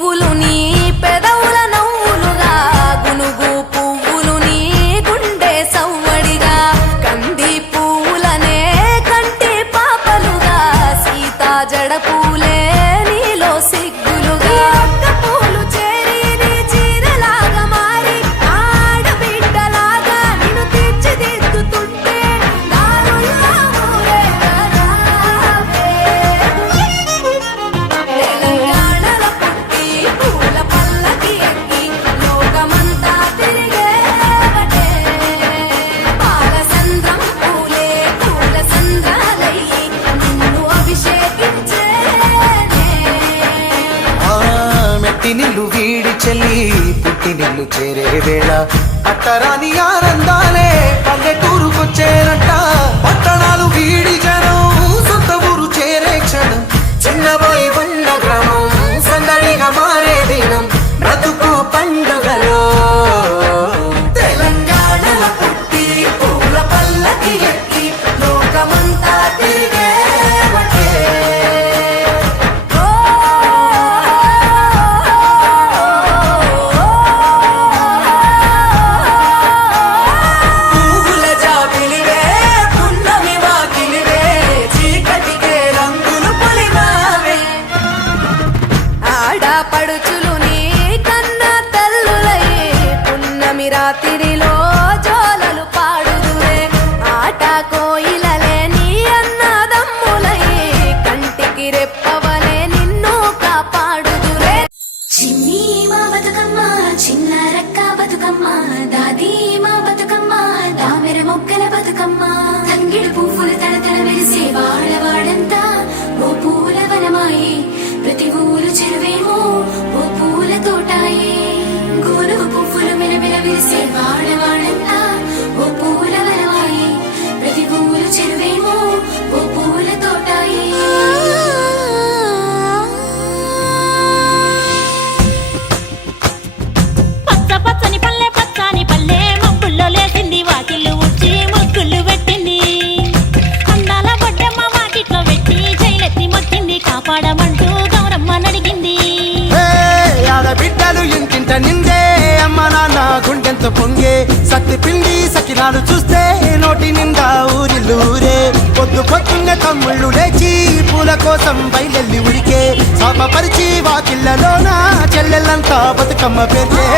పువ్వులు నీ పెదవుల నవ్వులుగా గునుగు పువ్వులు నీ గుండె సవ్వడిగా కంది పువ్వులనే కంటి పాపలుగా సీతా జడ పూలే నీలో సిగ్గులుగా ఒక్క పూలు చేరి నీ చీరలాగా మారి ఆడబిడ్డలాగా నిన్ను తీర్చిదిద్దుతుంటే దారుల్లో ఊరేగారావే. తెలంగాణలో పుట్టి పూల పల్లకి ఎక్కి లోకమంతా తిరిగేవటే. పాలసంద్రం పూలే పూల సంద్రాలయ్యి నిన్ను అభిషేకించేనే. మెట్టి నిల్లు వీడి చెల్లి పుట్టి నిల్లు చేరే వేళ అట్టరాని ఆనందాలే పల్లెటూరుకొచ్చేనంట. పట్టణాలు వీడి జనం సొంత ఊరు చేరే క్షణం చిన్నబోయి బండ గ్రామం సందడిగా మారే దినం బ్రతుకు పండుగలో. తెలంగాణలో పుట్టి పూల పల్లకి ఎక్కి లోకమంతా తిరిగేవటే. పువ్వుల జాబిలివే పున్నమి వాకిలివే చీకటికే రంగులు పొలిమావే. ఆడపడుచులు నీ కన్న తల్లులయ్యే పున్నమి రాత్రిలో జోలలు పాడుదురే. ఆట కోయిలలే నీ అన్నదమ్ములయ్యే కంటికి రెప్పవలే నిన్ను కాపాడుదురే. చిన్ని మా బతుకమ్మ చిన్న రక్క బతుకమ్మ దాది మా బతుకమ్మ దామెర మొక్కల బతుకమ్మ తంగిడు పువ్వులు తడతడ వెలిసే వాడవాడంతా ఓ పూల వనమాయే ప్రతి ఊరు చెరువేమో ఓ పూల తోటాయే గోనుగు పువ్వులు మెలమెల విరిసే వాడవాడంతా ఓ పూల వనమాయే ప్రతి ఊరు చెరువేమో ఓ పూల తోటాయే. పచ్చ పచ్చని పల్లె పచ్చని పల్లె మబ్బుల్లో లేచింది వాకిళ్ళు ఉచ్చి ముగ్గులు పెట్టింది. అందాల బొడ్డమ్మ వాకిట్లో పెట్టి జైలెత్తి మొక్కింది కాపాడమంటూ గౌరమ్మ నడిగింది. ఆడబిడ్డలు ఇంటింట నిందే అమ్మ నాన్న గుండెంత పొంగే సత్తి పిండి సకినాలు చూస్తే నోటి నిండా ఊరిల్లూరే. పొద్దు పొద్దున్న తమ్ముళ్ళు లేచి పూల కోసం బయలెల్లి ఉరికే సాపపరిచి వాకిళ్ళలోన చెల్లెళ్ళంతా బతుకమ్మ పేర్లే.